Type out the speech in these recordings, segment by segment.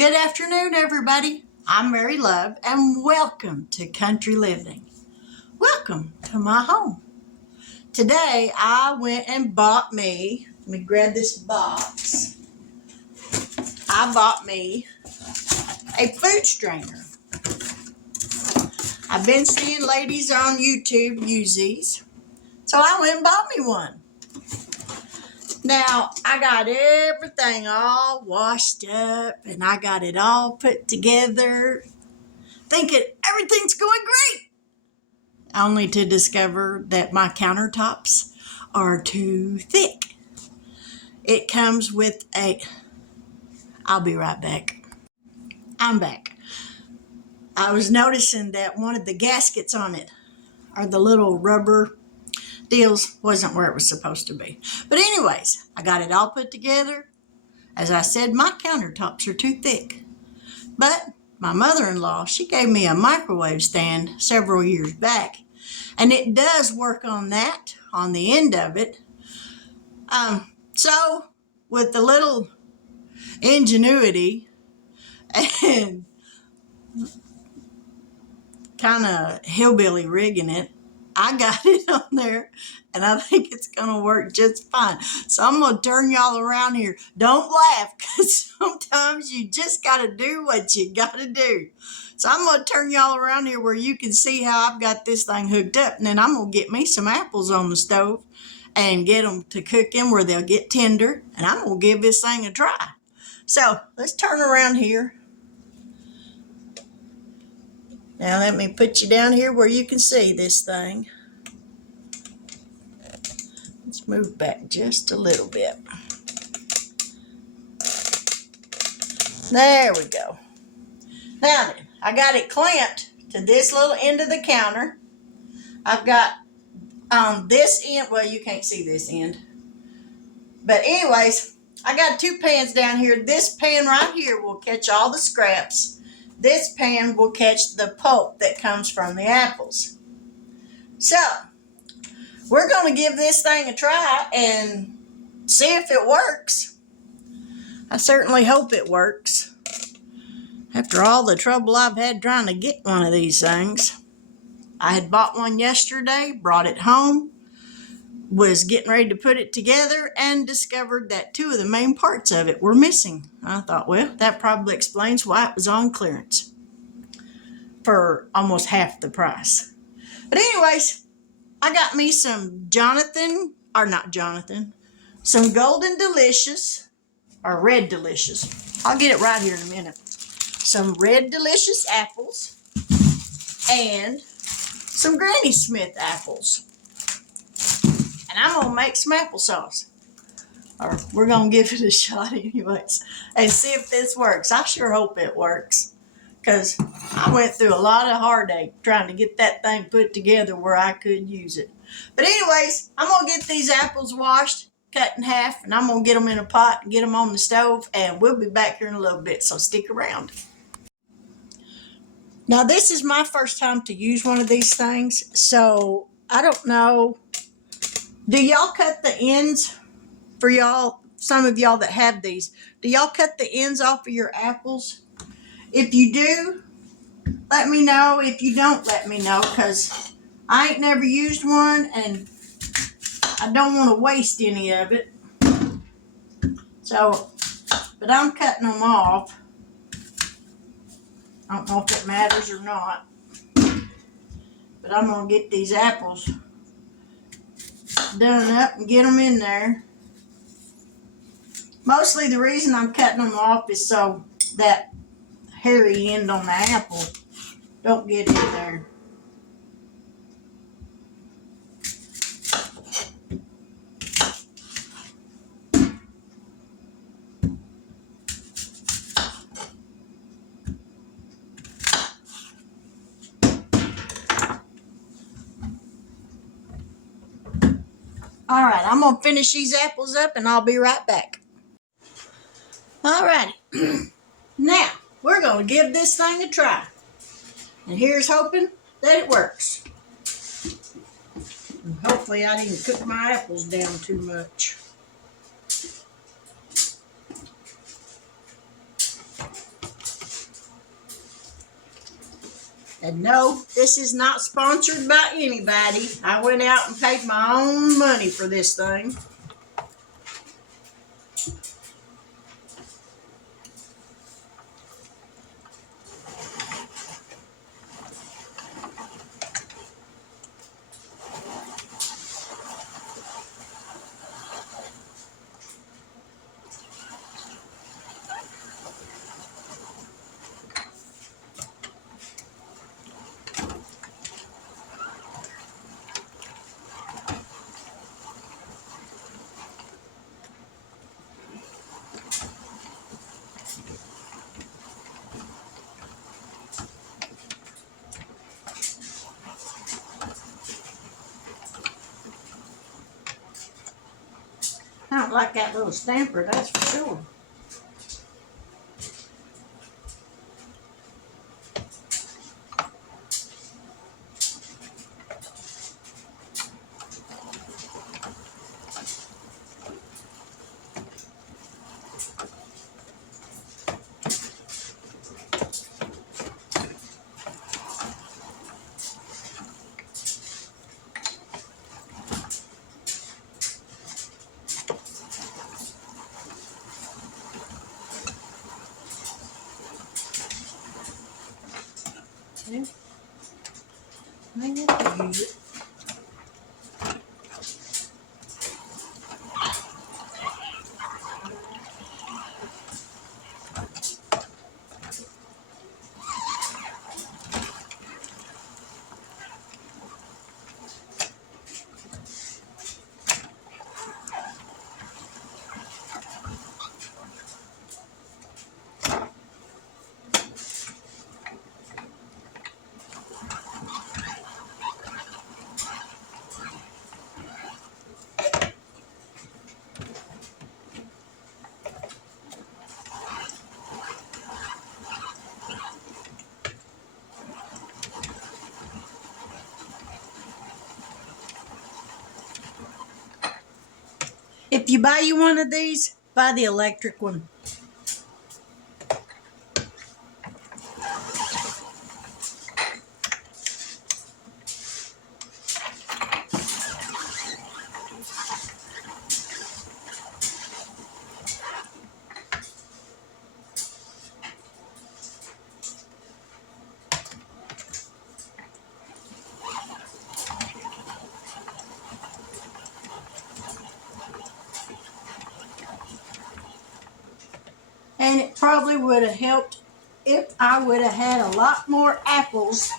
Good afternoon, everybody. I'm Mary Love, and welcome to Country Living. Welcome to my home. Today, I went and bought me, let me grab this box. I bought me a food strainer. I've been seeing ladies on YouTube use these, so I went and bought me one. Now, I got everything all washed up and I got it all put together, thinking everything's going great, only to discover that my countertops are too thick. It comes with I'll be right back. I'm back. I was noticing that one of the gaskets on it, or the little rubber deals, wasn't where it was supposed to be. But anyways, I got it all put together. As I said, my countertops are too thick. But my mother-in-law, she gave me a microwave stand several years back. And it does work on that, on the end of it. So with a little ingenuity and kind of hillbilly rigging it, I got it on there, and I think it's going to work just fine. So I'm going to turn y'all around here. Don't laugh, because sometimes you just got to do what you got to do. So I'm going to turn y'all around here where you can see how I've got this thing hooked up, and then I'm going to get me some apples on the stove and get them to cook in where they'll get tender, and I'm going to give this thing a try. So let's turn around here. Now let me put you down here where you can see this thing. Let's move back just a little bit. There we go. Now then, I got it clamped to this little end of the counter. I've got on this end, well, you can't see this end. But anyways, I got two pans down here. This pan right here will catch all the scraps. This pan will catch the pulp that comes from the apples. So, we're going to give this thing a try and see if it works. I certainly hope it works. After all the trouble I've had trying to get one of these things. I had bought one yesterday, brought it home, was getting ready to put it together, and discovered that two of the main parts of it were missing. I thought, well, that probably explains why it was on clearance for almost half the price. But anyways, I got me some some Golden Delicious, or Red Delicious. I'll get it right here in a minute. Some Red Delicious apples and some Granny Smith apples. And I'm going to make some applesauce. Or we're going to give it a shot anyways and see if this works. I sure hope it works, because I went through a lot of heartache trying to get that thing put together where I could use it. But anyways, I'm going to get these apples washed, cut in half, and I'm going to get them in a pot and get them on the stove, and we'll be back here in a little bit, so stick around. Now, this is my first time to use one of these things, so I don't know. Do y'all cut the ends for y'all? Some of y'all that have these, do y'all cut the ends off of your apples? If you do, let me know. If you don't, let me know, because I ain't never used one, and I don't want to waste any of it. So, but I'm cutting them off. I don't know if it matters or not. But I'm going to get these apples done up and get them in there. Mostly the reason I'm cutting them off is so that hairy end on the apple don't get in there. All right, I'm going to finish these apples up and I'll be right back. All righty. Now, we're going to give this thing a try. And here's hoping that it works. And hopefully I didn't cook my apples down too much. And no, this is not sponsored by anybody. I went out and paid my own money for this thing. I don't like that little stamper, that's for sure. Yeah. I get to use it. If you buy you one of these, buy the electric one. And it probably would have helped if I would have had a lot more apples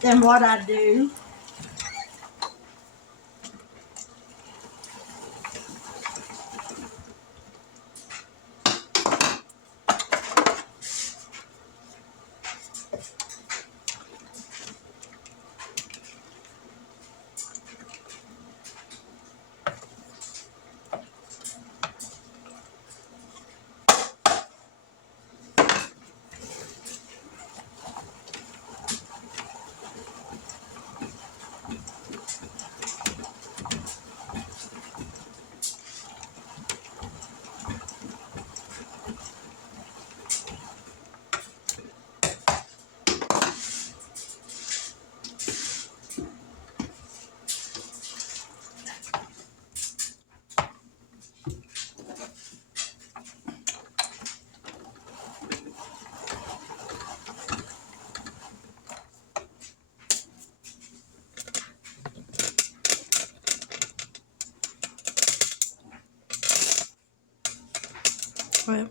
than what I do. Well,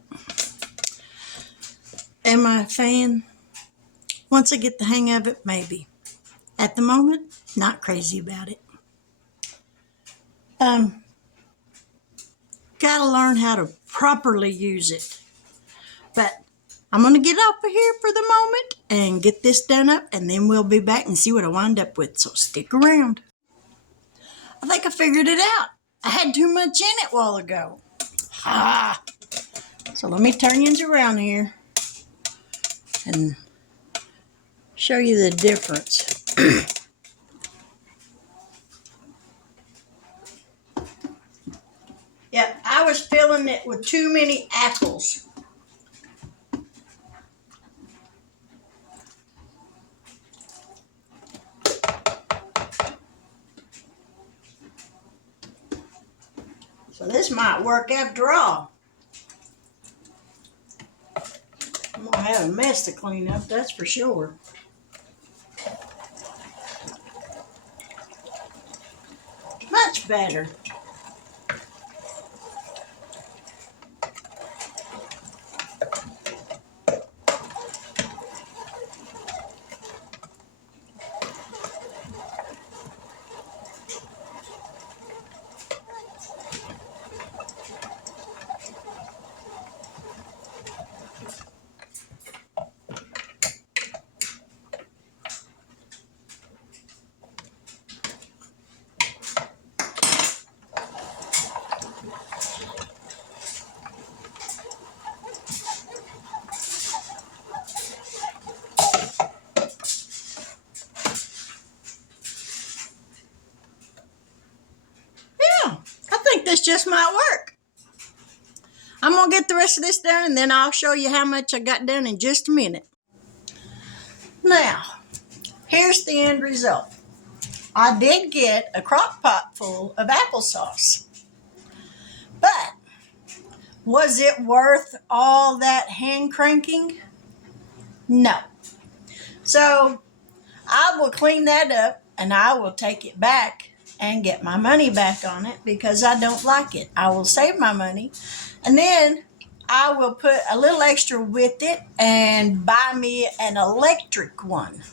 am I a fan? Once I get the hang of it, maybe. At the moment, not crazy about it. Gotta learn how to properly use it. But I'm gonna get off of here for the moment and get this done up, and then we'll be back and see what I wind up with. So stick around. I think I figured it out. I had too much in it a while ago. Ah. So let me turn you around here and show you the difference. Yep, I was filling it with too many apples. So this might work after all. I'm gonna have a mess to clean up, that's for sure. Much better. Yeah, I think this just might work. I'm gonna get the rest of this done and then I'll show you how much I got done in just a minute. Now, here's the end result. I did get a crock pot full of applesauce. But was it worth all that hand cranking? No. So I will clean that up and I will take it back and get my money back on it because I don't like it. I will save my money and then I will put a little extra with it and buy me an electric one.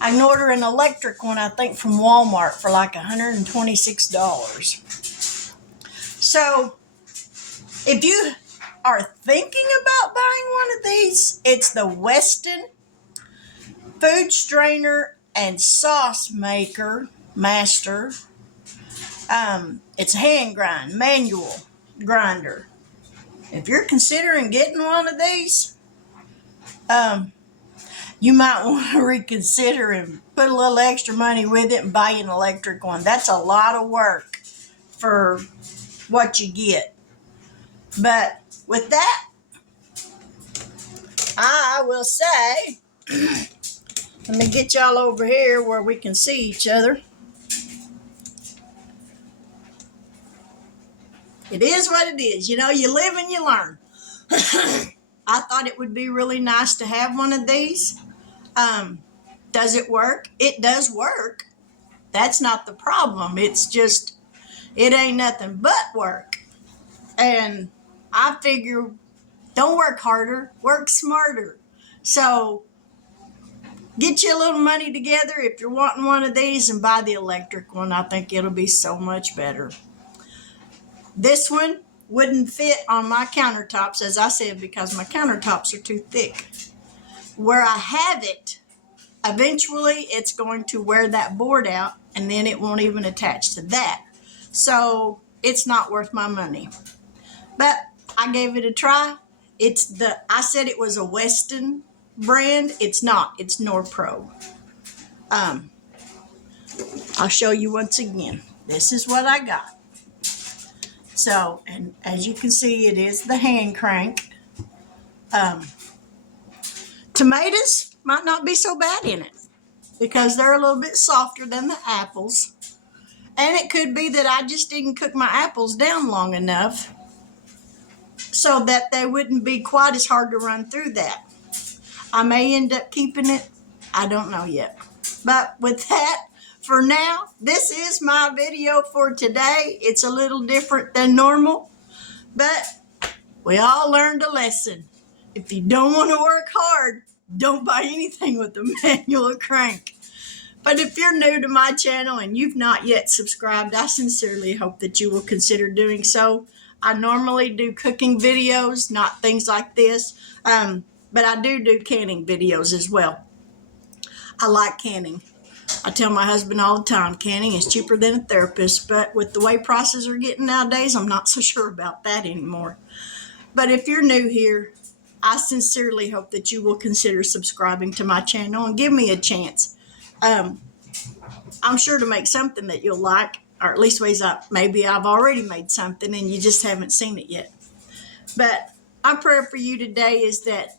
I can order an electric one, I think, from Walmart for like $126. So if you are thinking about buying one of these, it's the Weston Food Strainer and Sauce Master. It's a hand grind, manual grinder. If you're considering getting one of these, you might want to reconsider and put a little extra money with it and buy an electric one. That's a lot of work for what you get. But with that, I will say, let me get y'all over here where we can see each other. It is what it is. You know, you live and you learn. I thought it would be really nice to have one of these. Does it work? It does work. That's not the problem. It's just, it ain't nothing but work. And I figure, don't work harder, work smarter. So get you a little money together if you're wanting one of these and buy the electric one. I think it'll be so much better. This one wouldn't fit on my countertops, as I said, because my countertops are too thick. Where I have it, eventually it's going to wear that board out and then it won't even attach to that. So it's not worth my money. But I gave it a try. I said it was a Weston brand. It's not. It's Norpro. I'll show you once again. This is what I got. So, and as you can see, it is the hand crank. Tomatoes might not be so bad in it because they're a little bit softer than the apples. And it could be that I just didn't cook my apples down long enough so that they wouldn't be quite as hard to run through that. I may end up keeping it. I don't know yet. But with that, for now, this is my video for today. It's a little different than normal, but we all learned a lesson. If you don't want to work hard, don't buy anything with a manual crank. But if you're new to my channel and you've not yet subscribed, I sincerely hope that you will consider doing so. I normally do cooking videos, not things like this, but I do canning videos as well. I like canning. I tell my husband all the time, canning is cheaper than a therapist, but with the way prices are getting nowadays, I'm not so sure about that anymore. But if you're new here, I sincerely hope that you will consider subscribing to my channel and give me a chance. I'm sure to make something that you'll like, or at least maybe I've already made something and you just haven't seen it yet. But my prayer for you today is that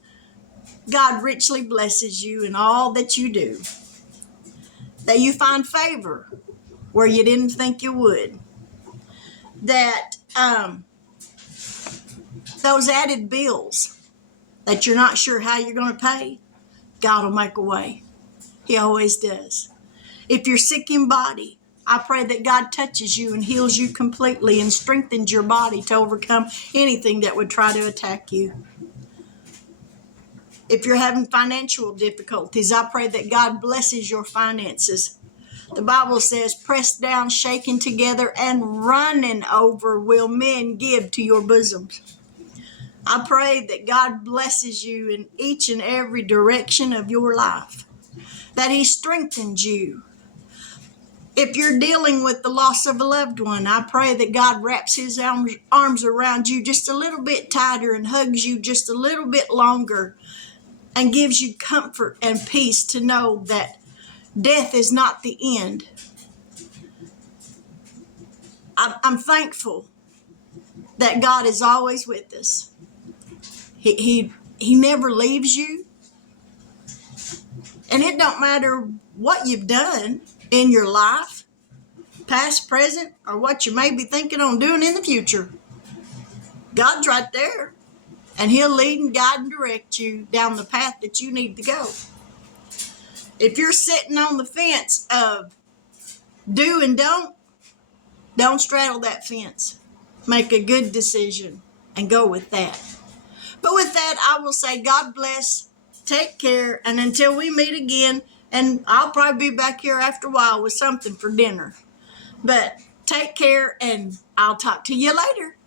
God richly blesses you in all that you do, that you find favor where you didn't think you would, that those added bills that you're not sure how you're going to pay, God will make a way. He always does. If you're sick in body, I pray that God touches you and heals you completely and strengthens your body to overcome anything that would try to attack you. If you're having financial difficulties, I pray that God blesses your finances. The Bible says, pressed down, shaken together, and running over will men give to your bosoms. I pray that God blesses you in each and every direction of your life, that He strengthens you. If you're dealing with the loss of a loved one, I pray that God wraps His arms around you just a little bit tighter and hugs you just a little bit longer and gives you comfort and peace to know that death is not the end. I'm thankful that God is always with us. He never leaves you. And it don't matter what you've done in your life, past, present, or what you may be thinking on doing in the future. God's right there, and He'll lead and guide and direct you down the path that you need to go. If you're sitting on the fence of do and don't straddle that fence. Make a good decision and go with that. But with that, I will say God bless, take care, and until we meet again, and I'll probably be back here after a while with something for dinner. But take care, and I'll talk to you later.